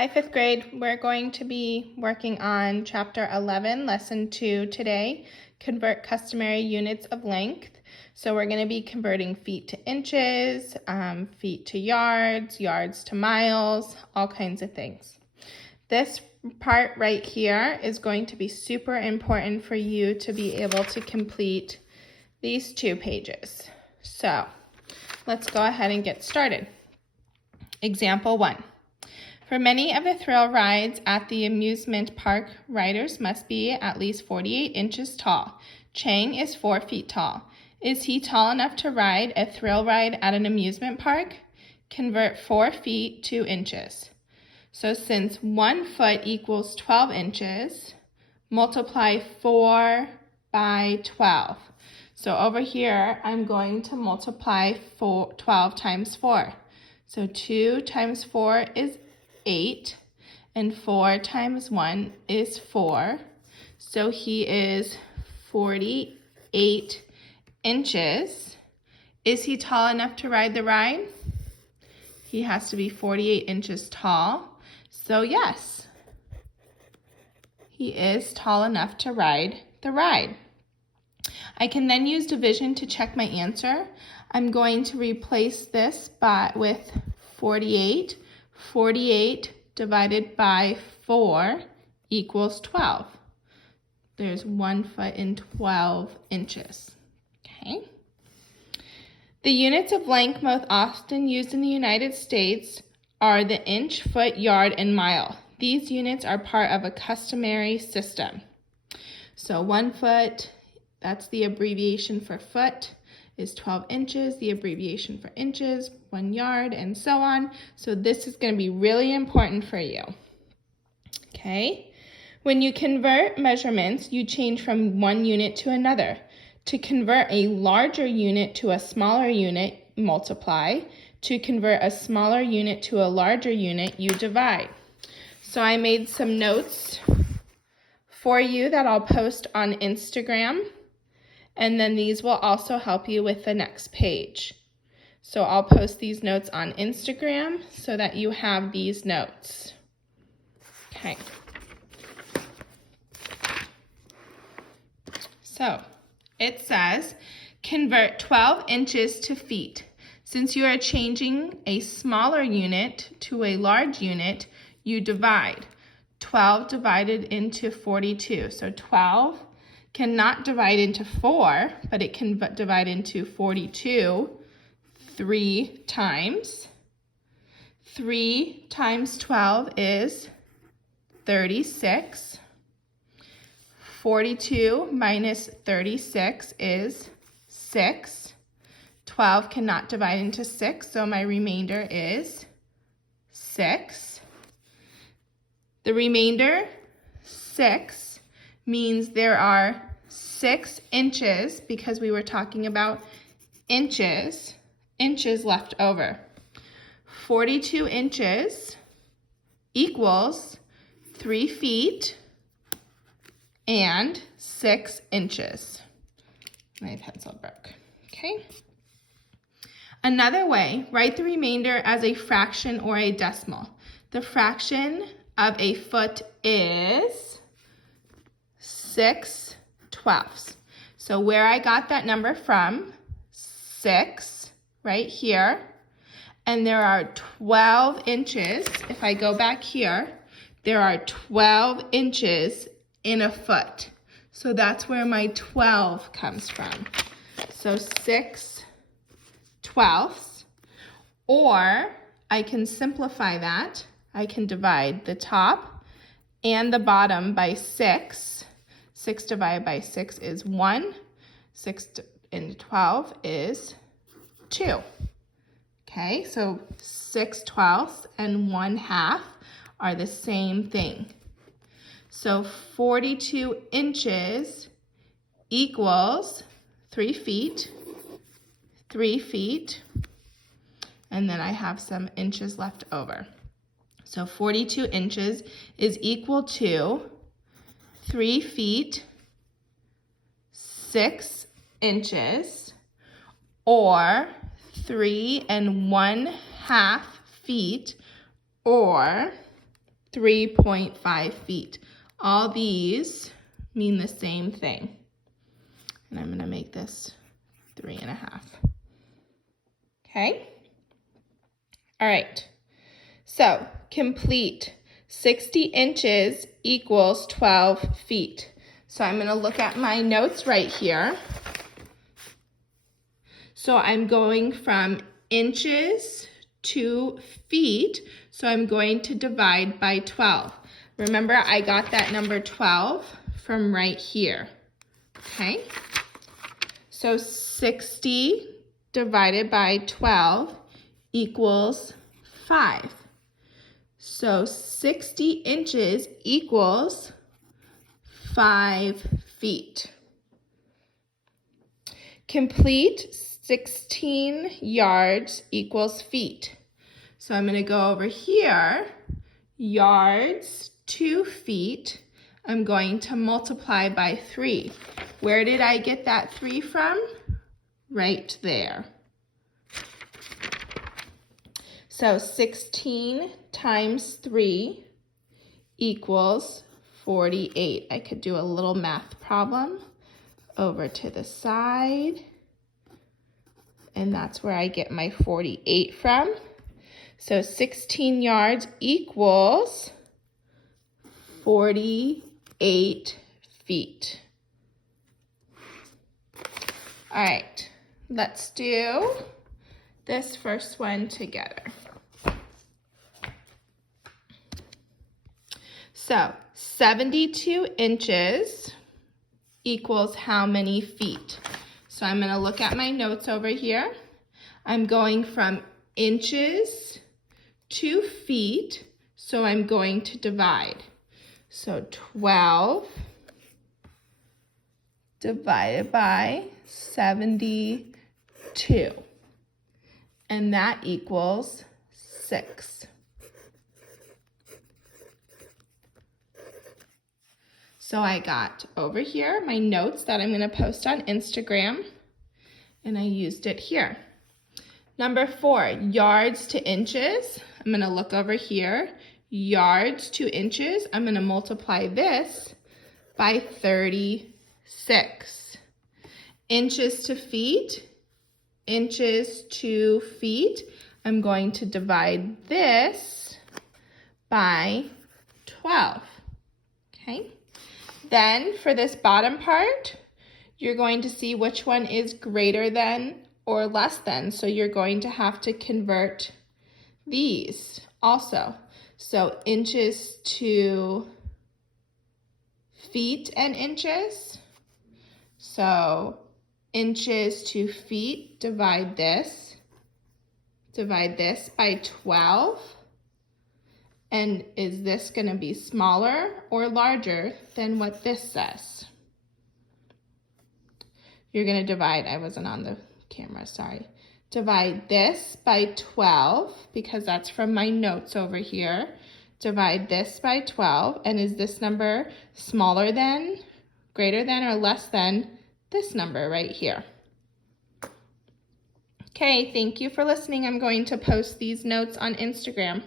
Hi, fifth grade. We're going to be working on chapter 11, lesson 2 today, convert customary units of length. So we're going to be converting feet to inches, feet to yards, yards to miles, all kinds of things. This part right here is going to be super important for you to be able to complete these 2 pages. So let's go ahead and get started. Example 1. For many of the thrill rides at the amusement park, riders must be at least 48 inches tall. Chang is 4 feet tall. Is he tall enough to ride a thrill ride at an amusement park? Convert 4 feet to inches. So since 1 foot equals 12 inches, multiply 4 by 12. So over here, I'm going to multiply 12 times 4. So 2 times 4 is 8, and 4 times 1 is 4. So he is 48 inches. Is he tall enough to ride the ride? He has to be 48 inches tall. So yes, he is tall enough to ride the ride. I can then use division to check my answer. I'm going to replace this with 48. 48 divided by 4 equals 12. There's 1 foot and 12 inches. Okay. The units of length most often used in the United States are the inch, foot, yard, and mile. These units are part of a customary system. So 1 foot, that's the abbreviation for foot, is 12 inches, the abbreviation for inches, 1 yard, and so on. So this is going to be really important for you. Okay? When you convert measurements, you change from one unit to another. To convert a larger unit to a smaller unit, multiply. To convert a smaller unit to a larger unit, you divide. So I made some notes for you that I'll post on Instagram. And then these will also help you with the next page. So I'll post these notes on Instagram so that you have these notes. Okay. So it says, convert 12 inches to feet. Since you are changing a smaller unit to a large unit, you divide. 12 divided into 42. So 12 cannot divide into 4, but it can divide into 42 3 times. 3 times 12 is 36. 42 minus 36 is 6. 12 cannot divide into 6, so my remainder is 6. The remainder, 6, means there are 6 inches, because we were talking about inches left over. 42 inches equals 3 feet and 6 inches. My pencil broke. Okay. Another way, write the remainder as a fraction or a decimal. The fraction of a foot is 6/12. So where I got that number from, 6, right here, and there are 12 inches. If I go back here, there are 12 inches in a foot. So that's where my 12 comes from. So 6/12. Or I can simplify that. I can divide the top and the bottom by 6. 6 divided by 6 is 1. 6 into 12 is 2. Okay, so 6/12 and 1/2 are the same thing. So 42 inches equals 3 feet, 3 feet, and then I have some inches left over. So 42 inches is equal to 3 feet, 6 inches, or 3 1/2 feet, or 3.5 feet. All these mean the same thing. And I'm going to make this 3.5. Okay? All right. So, complete. 60 inches equals 12 feet. So I'm going to look at my notes right here. So I'm going from inches to feet. So I'm going to divide by 12. Remember, I got that number 12 from right here. Okay? So 60 divided by 12 equals 5. So 60 inches equals 5 feet. Complete 16 yards equals feet. So I'm going to go over here, yards to feet. I'm going to multiply by 3. Where did I get that 3 from? Right there. So 16 times 3 equals 48. I could do a little math problem over to the side. And that's where I get my 48 from. So 16 yards equals 48 feet. All right, let's do this first one together. So 72 inches equals how many feet? So I'm going to look at my notes over here. I'm going from inches to feet, so I'm going to divide. So 12 divided by 72. And that equals 6. So I got over here my notes that I'm going to post on Instagram, and I used it here. Number 4, yards to inches. I'm going to look over here. Yards to inches. I'm going to multiply this by 36. Inches to feet. Inches to feet. I'm going to divide this by 12. Okay. Then for this bottom part, you're going to see which one is greater than or less than. So you're going to have to convert these also. So inches to feet and inches. So inches to feet, divide this by 12. And is this going to be smaller or larger than what this says? You're going to divide, I wasn't on the camera, sorry. Divide this by 12, because that's from my notes over here. Divide this by 12, and is this number smaller than, greater than, or less than this number right here? Okay, thank you for listening. I'm going to post these notes on Instagram.